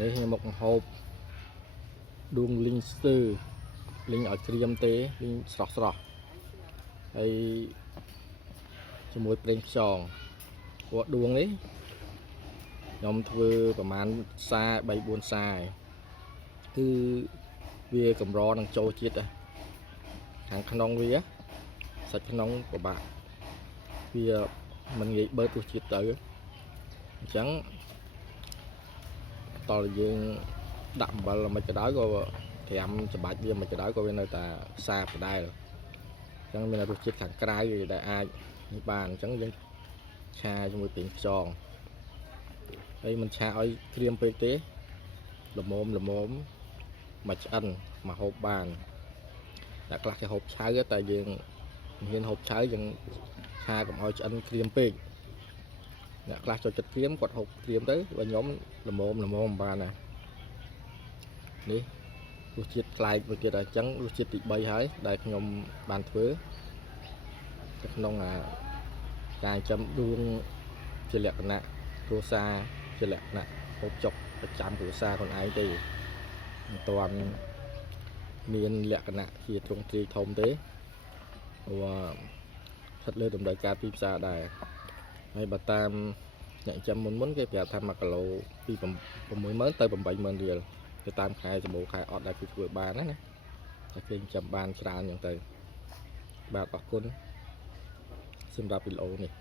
នេះមកហូបដួងលីងស្ទើលីងឲ្យក្រៀមទេលីងស្រស់ហើយជាមួយប្រេងខ្យងពួកដួងនេះខ្ញុំធ្វើប្រហែលសា3 4សាគឺវាកម្រនឹងចូលជាតិខាងក្នុងវាសាច់ក្នុងពិបាកវាមិនងាយបើករសជាតិទៅអញ្ចឹងតើយើងដាក់អំបិលមិនក៏ដោយក៏ត្រាំច្បាច់វាមិនក៏ដោយក៏វានៅតែសាបដែរអញ្ចឹងមានរសជាតិខាងក្រៅដែលអាចនេះបានអញ្ចឹងយើងឆាជាមួយប្រេងខ្យងហើយមិនឆាឲ្យក្រៀមពេកទេល្មមមកឆ្អិនមកហូបបានអ្នកខ្លះគេហូបឆៅតែយើងមិនហ៊ានហូបឆៅយើងឆាកុំឲ្យឆ្អិនក្រៀមពេកអ្នកខ្លះចូលចិត្តក្រៀមគាត់ហូបក្រៀមទៅបើខ្ញុំល្មមបានណានេះរសជាតិប្លែកមួយទៀតអញ្ចឹងរសជាតិទី3ហើយដែលខ្ញុំបានធ្វើក្នុងការចិញ្ចឹមដួងជាលក្ខណៈគ្រួសារជាលក្ខណៈហូបចុកប្រចាំគ្រួសារខ្លួនឯងទេមិនទាន់មានលក្ខណៈជាទ្រង់ទ្រាយធំទេព្រោះស្ថិតលើតម្រូវការទីផ្សារដែរហើយបើតាមអ្នកចិញ្ចឹមមុនគេប្រាប់ថា1គីឡូពី60000ទៅ80000រៀលទៅតាមខែសម្បូរខែអត់ដែលគេធ្វើបានណាតែគេចិញ្ចឹមបានច្រើនយ៉ាងទៅបាទអរគុណសម្រាប់វីដេអូនេះ